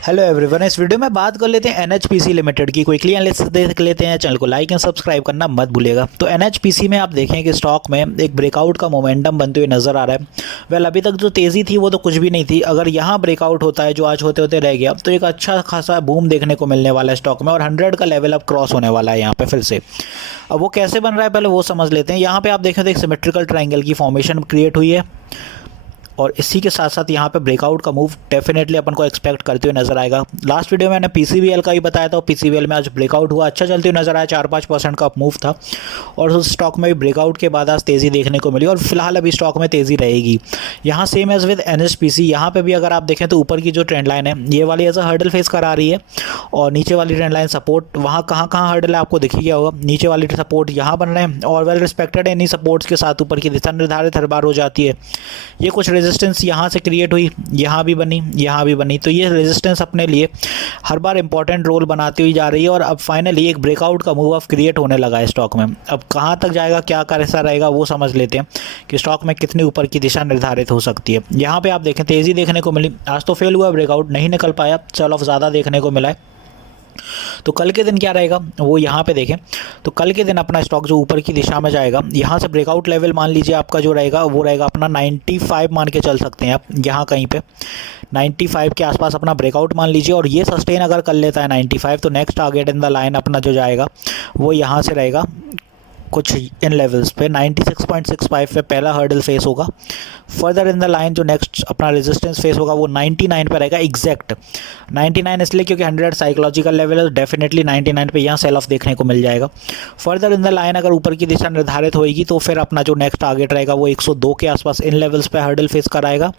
Hello everyone, इस video में बात कर लेते हैं एनएचपीसी लिमिटेड की। क्विकली एनालिसिस देख लेते हैं। चैनल को लाइक एंड सब्सक्राइब करना मत भूलिएगा। तो एनएचपीसी में आप देखें कि स्टॉक में एक ब्रेकआउट का मोमेंटम बनते हुए नजर आ रहा है। अभी तक जो तेज़ी थी वो तो कुछ भी नहीं थी। अगर यहाँ ब्रेकआउट होता है जो आज होते होते रह गया तो एक अच्छा खासा बूम देखने को मिलने वाला है स्टॉक में, और 100 का लेवल अब क्रॉस होने वाला है यहाँ पे फिर से। अब वो कैसे बन रहा है पहले वो समझ लेते हैं। यहाँ पे आप देखें तो एक सिमेट्रिकल ट्राइंगल की फॉर्मेशन क्रिएट हुई है, और इसी के साथ साथ यहाँ पे ब्रेकआउट का मूव डेफिनेटली अपन को एक्सपेक्ट करते हुए नजर आएगा। लास्ट वीडियो में मैंने पीसीबीएल का ही बताया था, पीसीबीएल में आज ब्रेकआउट हुआ, अच्छा चलते हुए नजर आया, 4-5% का अप मूव था, और उस स्टॉक में भी ब्रेकआउट के बाद आज तेज़ी देखने को मिली, और फिलहाल अभी स्टॉक में तेज़ी रहेगी। यहाँ सेम एज विद एनएचपीसी, यहाँ पर भी अगर आप देखें तो ऊपर की जो ट्रेंड लाइन है ये वाली एज अ हर्डल फेस करा रही है, और नीचे वाली ट्रेंड लाइन सपोर्ट, वहाँ कहाँ हर्डल है आपको दिख गया होगा। नीचे वाली सपोर्ट यहाँ बन रहे हैं, और वेल रिस्पेक्टेड है, इन्हीं सपोर्ट्स के साथ ऊपर की दिशा निर्धारित हर बार हो जाती है। ये कुछ रेजिस्टेंस यहाँ से क्रिएट हुई, यहाँ भी बनी, यहाँ भी बनी, तो ये रेजिस्टेंस अपने लिए हर बार इंपॉर्टेंट रोल बनाती हुई जा रही है। और अब फाइनली एक ब्रेकआउट का मूव ऑफ क्रिएट होने लगा है स्टॉक में। अब कहाँ तक जाएगा, क्या कैसा रहेगा वो समझ लेते हैं कि स्टॉक में कितनी ऊपर की दिशा निर्धारित हो सकती है। यहाँ पे आप देखें तेज़ी देखने को मिली, आज तो फेल हुआ, ब्रेकआउट नहीं निकल पाया, सेल ऑफ ज़्यादा देखने को मिला है। तो कल के दिन क्या रहेगा वो यहाँ पे देखें। तो कल के दिन अपना स्टॉक जो ऊपर की दिशा में जाएगा, यहाँ से ब्रेकआउट लेवल मान लीजिए आपका जो रहेगा वो रहेगा अपना 95 मान के चल सकते हैं आप, यहाँ कहीं पे 95 के आसपास अपना ब्रेकआउट मान लीजिए, और ये सस्टेन अगर कर लेता है 95 तो next target in the line अपना जो जाएगा वो यहाँ से रहेगा कुछ इन लेवल्स पे 96.65 पे पहला हर्डल फेस होगा। फर्दर इन द लाइन जो नेक्स्ट अपना रेजिस्टेंस फेस होगा वो 99 पे रहेगा, एग्जैक्ट 99 इसलिए क्योंकि 100 साइकोलॉजिकल लेवल है, डेफिनेटली 99 पे यहाँ सेल ऑफ देखने को मिल जाएगा। फर्दर इन द लाइन अगर ऊपर की दिशा निर्धारित होगी तो फिर अपना जो नेक्स्ट टारगेट रहेगा वो 102 के आसपास इन लेवल्स पे हर्डल फेस कराएगा,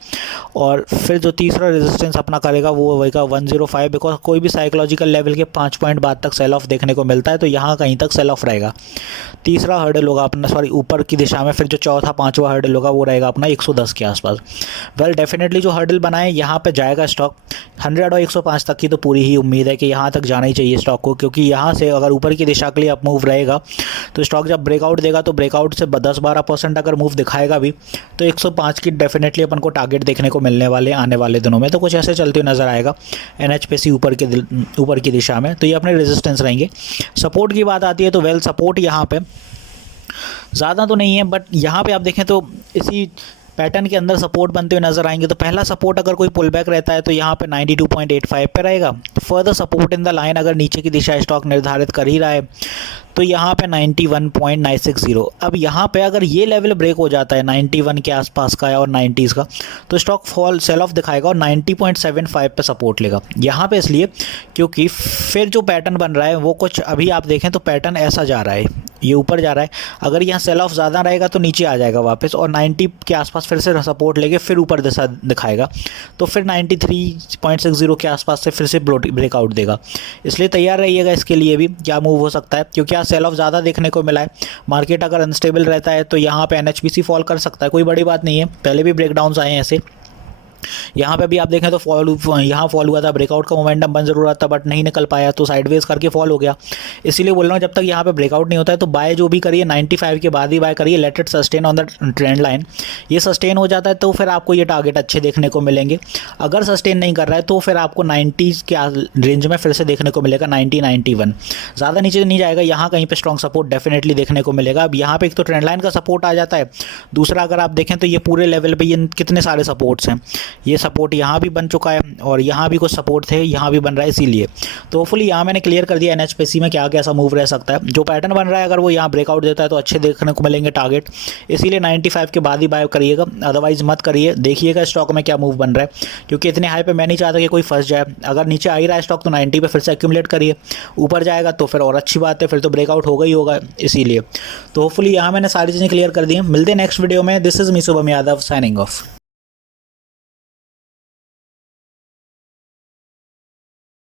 और फिर जो तीसरा रेजिस्टेंस अपना करेगा वो होगा 105, बिकॉज कोई भी साइकोलॉजिकल लेवल के 5 पॉइंट बाद तक सेल ऑफ देखने को मिलता है, तो यहाँ कहीं तक सेल ऑफ रहेगा। तीसरा हर्डल होगा अपना, सॉरी ऊपर की दिशा में, फिर जो चौथा पांचवा हर्डल होगा वो रहेगा अपना 110 के आसपास। वेल डेफिनेटली जो हर्डल बनाए यहाँ पे जाएगा स्टॉक 100 और 105 तक की, तो पूरी ही उम्मीद है कि यहाँ तक जाना ही चाहिए स्टॉक को, क्योंकि यहाँ से अगर ऊपर की दिशा के लिए अप मूव रहेगा तो स्टॉक जब ब्रेकआउट देगा तो ब्रेकआउट से 10-12% अगर मूव दिखाएगा भी तो 105 की डेफिनेटली अपन को टारगेट देखने को मिलने वाले आने वाले दिनों में। तो कुछ ऐसे चलते हुए नजर आएगा एनएचपीसी ऊपर की दिशा में, तो ये अपने रेजिस्टेंस रहेंगे। सपोर्ट की बात आती है तो वेल सपोर्ट यहाँ पे ज़्यादा तो नहीं है, बट यहाँ पे आप देखें तो इसी पैटर्न के अंदर सपोर्ट बनते हुए नजर आएंगे। तो पहला सपोर्ट अगर कोई पुल बैक रहता है तो यहाँ पे 92.85 पे रहेगा। Further support in the line अगर नीचे की दिशा स्टॉक निर्धारित कर ही रहा है तो यहाँ पे 91.960। अब यहाँ पे अगर ये लेवल ब्रेक हो जाता है 91 के आसपास का और 90s का, तो स्टॉक फॉल सेल ऑफ दिखाएगा और 90.75 पे सपोर्ट लेगा यहाँ पे, इसलिए क्योंकि फिर जो पैटर्न बन रहा है वो कुछ अभी आप देखें तो पैटर्न ऐसा जा रहा है, ये ऊपर जा रहा है। अगर यहाँ सेल ऑफ ज़्यादा रहेगा तो नीचे आ जाएगा वापस, और 90 के आसपास फिर से सपोर्ट लेके फिर ऊपर दिशा दिखाएगा, तो फिर 93.60 के आसपास से फिर से ब्रेकआउट देगा। इसलिए तैयार रहिएगा इसके लिए भी क्या मूव हो सकता है, क्योंकि यहाँ सेल ऑफ ज़्यादा देखने को मिला है। मार्केट अगर अनस्टेबल रहता है तो यहाँ पे एनएचपीसी फॉल कर सकता है, कोई बड़ी बात नहीं है, पहले भी ब्रेकडाउन्स आए हैं ऐसे। यहाँ पे भी आप देखें तो यहाँ फॉल हुआ था, ब्रेकआउट का मोमेंटम बन जरूर था बट नहीं निकल पाया, तो साइडवेज करके फॉल हो गया। इसीलिए बोल रहा हूँ जब तक यहाँ पे ब्रेकआउट नहीं होता है तो बाय जो भी करिए 95 के बाद ही बाय करिए, let it sustain on the trend line. ये सस्टेन हो जाता है तो फिर आपको ये टारगेट अच्छे देखने को मिलेंगे। अगर सस्टेन नहीं कर रहा है तो फिर आपको 90 के रेंज में फिर से देखने को मिलेगा, 90-91, ज़्यादा नीचे नहीं जाएगा। यहाँ कहीं पर स्ट्रॉन्ग सपोर्ट डेफिनेटली देखने को मिलेगा। अब यहाँ पर एक तो ट्रेंड लाइन का सपोर्ट आ जाता है, दूसरा अगर आप देखें तो ये पूरे लेवल पर ये कितने सारे सपोर्ट्स हैं, ये सपोर्ट यहाँ भी बन चुका है और यहाँ भी कुछ सपोर्ट थे, यहाँ भी बन रहा है। इसीलिए तो होपफुली यहाँ मैंने क्लियर कर दिया एनएचपीसी में क्या कैसा मूव रह सकता है। जो पैटर्न बन रहा है अगर वो यहाँ ब्रेकआउट देता है तो अच्छे देखने को मिलेंगे टारगेट, इसीलिए 95 के बाद ही बाय करिएगा, अदरवाइज मत करिए। देखिएगा स्टॉक में क्या मूव बन रहा है, क्योंकि इतने हाई पे मैं नहीं चाहता कि कोई फंस जाए। अगर नीचे आ ही रहा है स्टॉक तो 90 पे फिर से एक्यूमुलेट करिए, ऊपर जाएगा तो फिर और अच्छी बात है, फिर तो ब्रेकआउट होगा ही होगा। इसीलिए तो होपफुली यहाँ मैंने सारी चीज़ें क्लियर कर दी हैं। मिलते हैं नेक्स्ट वीडियो में। This is me Shubham Yadav signing off.